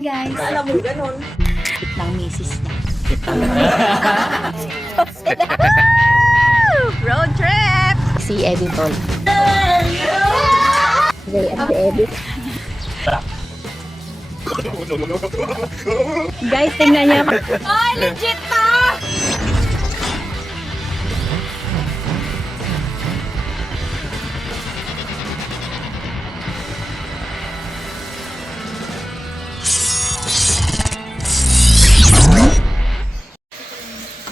Guys, Alam mo, ganun. ng misis niya. Road trip! Si Editor. Ray at si Edit. Guys, tingnan niya. Ay, legit na!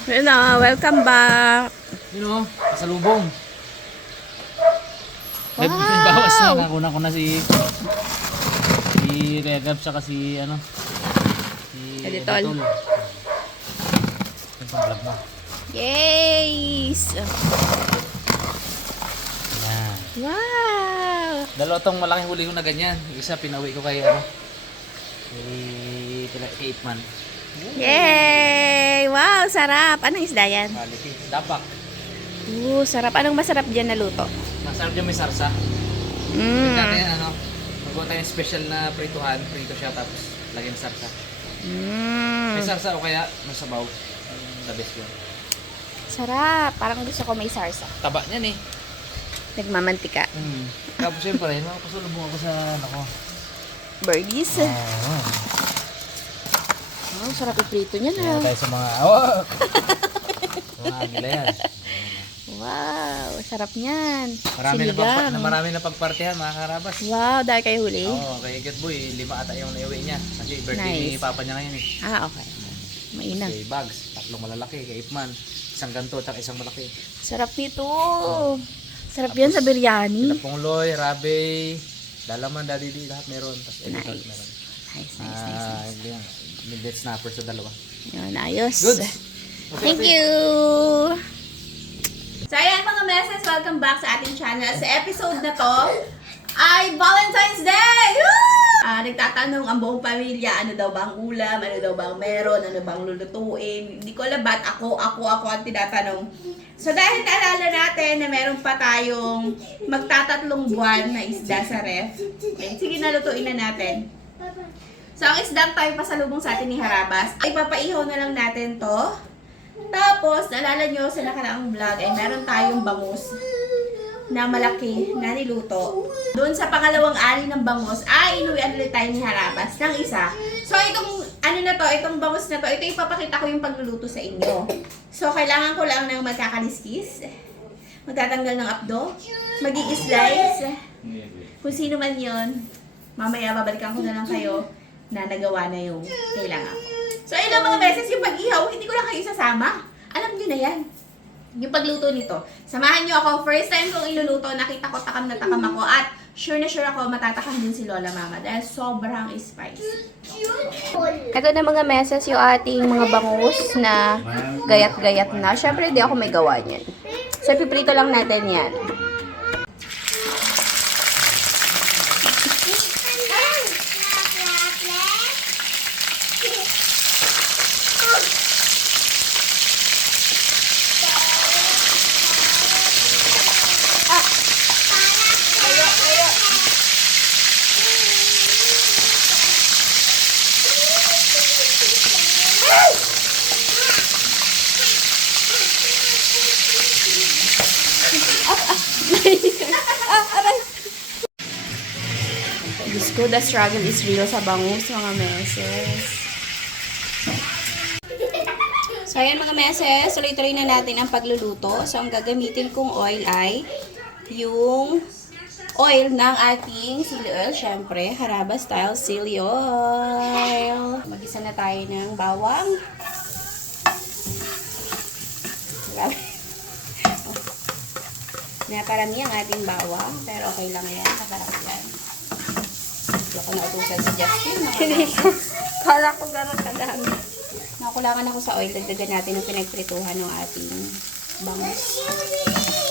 Yun na, welcome back. Yun o, pasalubong. Wow! May bawas na, nakuna ko na si Kuya Gab, saka si Editol. Yung pang-vlog mo. Yes! Yan. Wow! Dalawa tong malaking huli ko na ganyan. Yung isa pinauwi ko kay kay Itman. Yay! Wow, sarap. Anong isda yan? Quality. Dapak. Sarap. Anong masarap dyan na luto? Masarap dyan, may sarsa. Natin magawa tayo ng special na prituhan. Prito siya tapos lagyan ng sarsa. May sarsa o kaya masabaw. The best yun. Sarap. Parang gusto ko may sarsa. Taba niyan eh. Nagmamantika. Tapos siyempre, makapasulubong ako sa Birdies. Oh, sarap iprito niya Kaya na. tayo sa mga mga agila yan. Wow, sarap niyan. Marami na pagpartihan mga karabas. Wow, dahil kayo huli? Oo, kay Get Boy, 5 ata yung naiuwi niya. Kasi birthday ni Papa niya ngayon eh. Okay. Mainam. Kay Bags, 3 malalaki. Kay Ipman, 1 ganto at 1 malaki. Sarap nito. Sarap yan sa biryani. Pongloy, Rabe, Dalaman, Daddy, lahat meron. Tapos Editor Nice. meron. Nice. Midget snapper sa dalawa. Yun, ayos. Good. Thank you! So ayan mga meses, welcome back sa ating channel. Sa episode na to ay Valentine's Day! Woo! Nagtatanong ang buong pamilya, ano daw bang ulam, ano daw bang meron, ano bang lulutuin. Hindi ko alam ba't ako ang tinatanong. So dahil naalala natin na meron pa tayong magtatatlong buwan na isda sa ref, sige na lutuin na natin. So ang isdang tayo pasalubong sa atin ni Harabas, ay papaihaw na lang natin to. Tapos, naalala nyo sa nakaraang vlog ay meron tayong bangus na malaki na niluto. Doon sa pangalawang ari ng bangus, ay inuwian ulit tayo ni Harabas ng isa. So, itong itong bangus na to, ito ipapakita ko yung pagluluto sa inyo. So, kailangan ko lang ng magkakaliskis, magtatanggal ng abdo, mag-i-slice, kung sino man yon, mamaya babalikan ko na lang kayo na nagawa na yung kailangan ko. So, ilang mga beses yung pag-ihaw, hindi ko lang kayo isasama. Alam nyo na yan. Yung pagluto nito. Samahan nyo ako. First time kong iluluto, nakita ko takam na takam ako. At sure na sure ako, matatakam din si Lola Mama. Dahil sobrang spicy. Ito na mga meses yung ating mga bangus na gayat-gayat na. Siyempre, di ako may gawa niyan. So, piprito lang natin yan. Diyos ko, the struggle is real sa bangus, mga meses. So, ayan mga meses, tuloy-tuloy na natin ang pagluluto. So, ang gagamitin kong oil ay yung oil ng ating sili oil. Syempre, Harabas style sili oil. Mag-isa na tayo ng bawang. Grabe. Naparami ang ating bawang, pero okay lang yan. Masarap yan. Hindi ako nautusan si Justin. Kala ko gano'n kadami. Nakulangan ako sa oil. Dagdagan natin yung pinagprituhan ng ating bangus.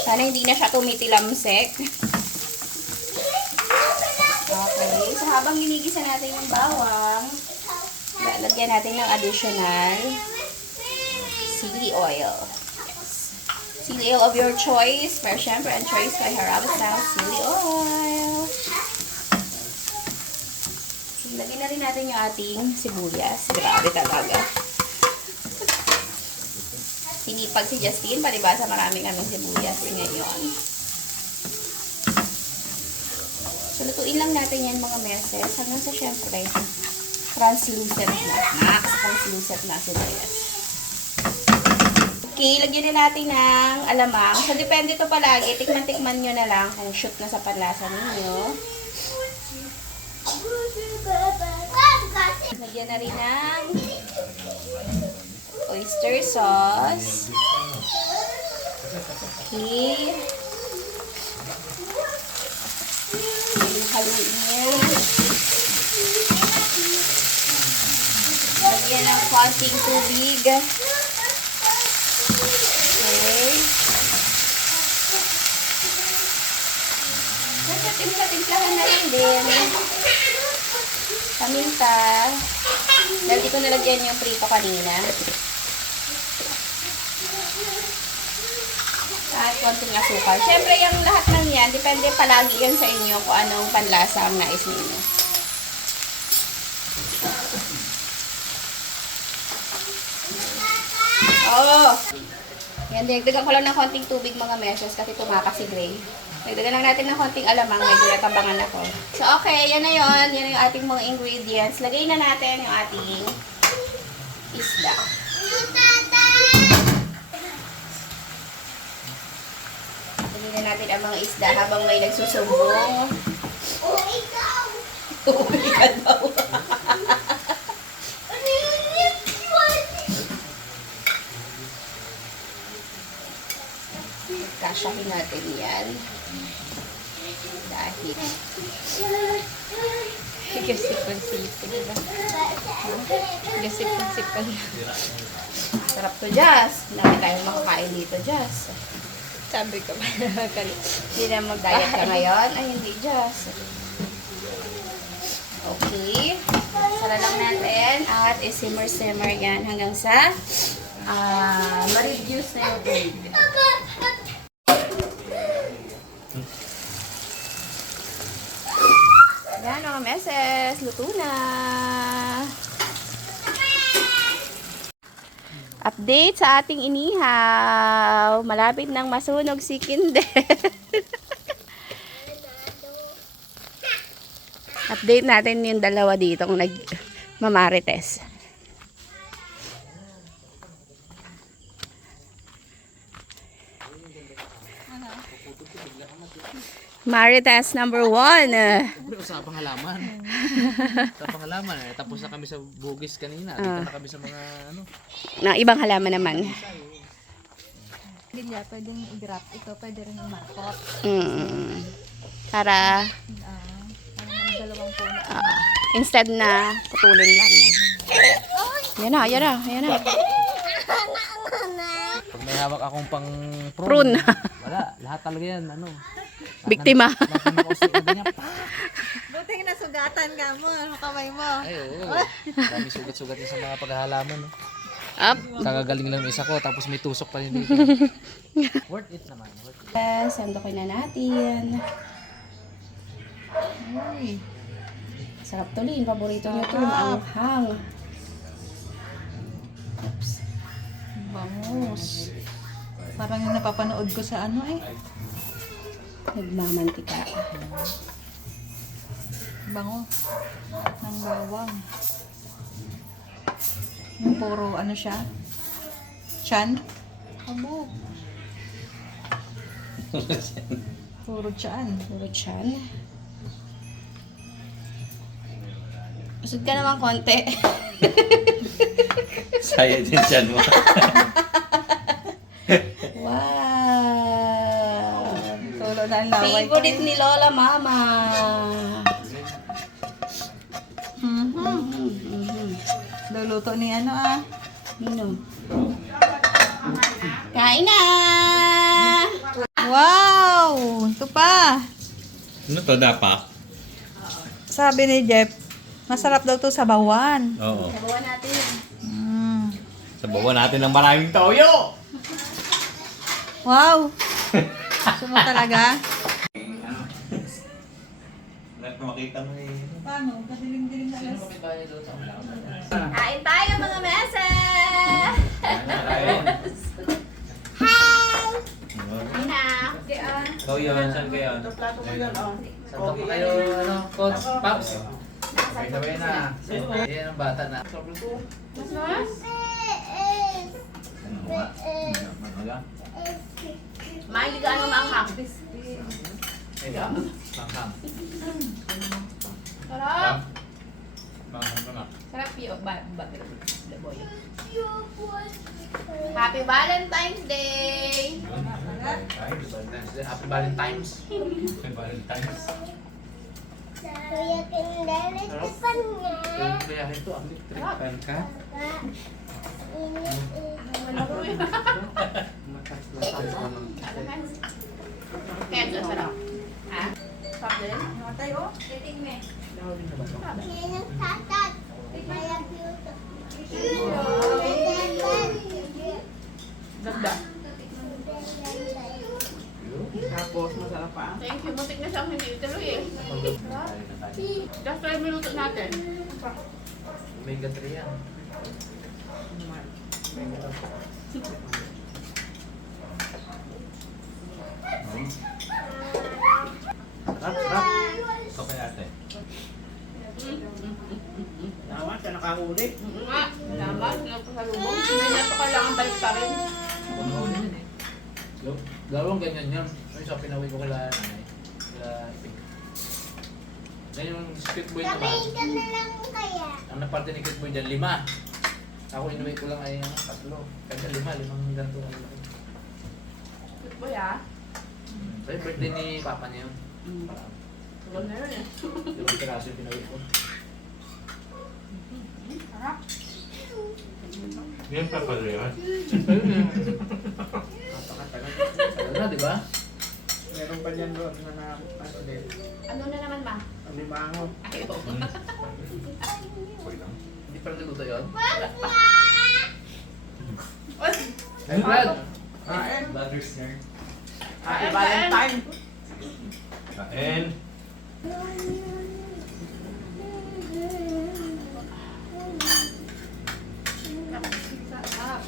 Sana hindi na siya tumitilamsek. Okay. So, habang ginigisa natin yung bawang, lagyan natin ng additional sili oil. Sili oil of your choice. Pero syempre, ang choice kay Harabas style sili oil. Lagyan na rin natin yung ating sibuyas. Grabe talaga. Sinipag si Justine, palibasa marami kaming sibuyas ngayon. So, lutuin lang natin yan mga meses. Hanggang sa syempre, translucent na. Translucent na sibuyas. Okay, lagyan na natin ng alamang. So, depende to palagi. Tikman-tikman nyo na lang kung shoot na sa panlasa ninyo. Lagyan na rin ng oyster sauce. Okay. Haluin niya. Lagyan ng konting tubig. Okay. Timpla-timplahan na rin din. Paminta. Dahil di ko nalagyan yung prito kanina. At konting asukal. Siyempre, yung lahat ng yan, depende palagi yan sa inyo kung anong panlasa ang nais ninyo. Oh! Yan, dagdagan ko lang ng konting tubig mga meses kasi tumakas si Gray. Dagdagan lang natin ng konting alamang, medyo natabangan ako. So, okay, yan na yun. Yan na yung ating mga ingredients. Lagay na natin yung ating isda. Lagay na natin ang mga isda habang may nagsusumbong. Uwi ka daw. Kasyahin natin yan. Dahil gasipon-sipon, diba? Gasipon-sipon. Sarap to, Jazz. Hindi tayo makakain dito, Jazz. Sabi ko ba Hindi na mag-diet ka ngayon? Ay, hindi, Jazz. Okay. Sara lang natin. At isimmer-simmer yan hanggang sa ma-reduce na yung tubig. Yan mga meses, luto na. Update sa ating inihaw. Malapit nang masunog si Kinder. Update natin yung dalawa dito kung nag-mamarites. Marites number 1. Usapang halaman. Usapang halaman. Tapos na kami sa bugis kanina. Dito na kami sa mga ano. Na ibang halaman naman. Hindi niya pwedeng i-grab ito, pwede rin i-markot. Para Parang dalawang puno. instead na putulin lang. Yan na, yan na, yan na. Pag may hawak akong pang Prune. Wala. Lahat talaga yan. Ano. Biktima. Buti nga nasugatan ka mo, ano kamay mo. Ay, oo. Dami sugat-sugat din sa mga paghahalaman. No? Up. Kakagaling lang yung isa ko. Tapos may tusok pa rin dito. Worth it naman. Worth it. Yes, sandokin na natin. Uy, Sarap to, Lin. Paborito niyo to. Ang hang. Oops. bangus. Parang yung napapanood ko sa ano eh. Nagmamantika. Bango. Ng bawang. Yung puro ano siya? Chan? Abo. Puro chan. Puro chan. Usod ka naman konti. Saya din dyan mo. Wow. Tulo na ang laway ko. Favorite ni Lola Mama. Luluto ni ano ah. Nino. Kain na! Wow! Ito pa. Ano to, dapak? Sabi ni Jeff, masarap daw to sa bawan. Oo. Sabawan natin. Sabawan natin ng maraming toyo! Wow! Gusto mo talaga? Lahat makita mo eh. ano, kadiling-diling na Sino alas. may bahay doon sa ulang? Kain tayo mga mesa! Na. Ikaw yun, saan kayo? Plato ko yan, oh. Saan ba kayo, ano, Coach? Paps? Sabay na. Yan ang bata na. Mas mas? Ano nga? Ano nga? Mahilig ka ano maanghang. Ito, manghang. Sarap. Manghang ka na. Sarap yung boy. Happy Valentine's Day! Happy Valentine's. Valentine's. Kuya Kendall, ito pa niya. Kaya ito, ang electric fan ka. Kaya ito sarap. Ha? Sarap din? Namatay oh. Titing me. Yan ang tatat. Kaya cute. Ganda. Tapos, masarap pa. Thank you. Muntik na siyang hindi ituloy eh. Just 5 minutos natin. Omega 3 yan. Sarap, sarap. Ikaw kay ate. Tama, siya nakahuli. Oo nga. Tama. Nagpasalubong. Hindi na ito kailangan balik pa rin. Ako nakahuli yan eh. Dalawang ganyan yan. Ay, sa pinaway ko kala nanay. Kala ipig. Yan yung skit boy naman. Sabihin ka na lang kaya. Ang naparte ni Kit Boy dyan, 5. Ako inuwi ko lang ay ano, 3. Kasi 5 ganito ang laki. Good boy ah. So yung birthday ni Papa niya yun. Parang Tulog na yun eh. 2 piraso yung pinaway ko. Sarap. Yan pa pala yun. Ayun yun. Tagal na, di ba? Meron pa dyan doon na ano din. Ano na naman ma? Alimango. Ayaw. Hindi pa rin naluto yun? Uy! Hey, Brad! Kain. Brothers niya. Happy Valentine. Kain. Sarap.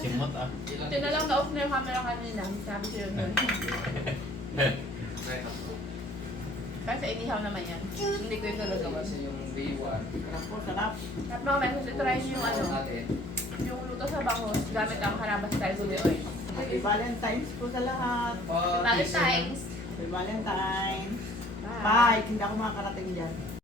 Simot ah. Ito na lang na-off na yung camera kanina. Sabi ko yun. Kasi inihaw naman yan. Hindi ko yung talaga. Kasi yung day 1. Ako, sarap. At mga message, try nyo yung ano, natin. yung luto sa bangus gamit ang karabas style gulay oil. Happy Valentine's po sa lahat. Valentine's! Happy Valentine. Bye. Hindi ako makakarating dyan.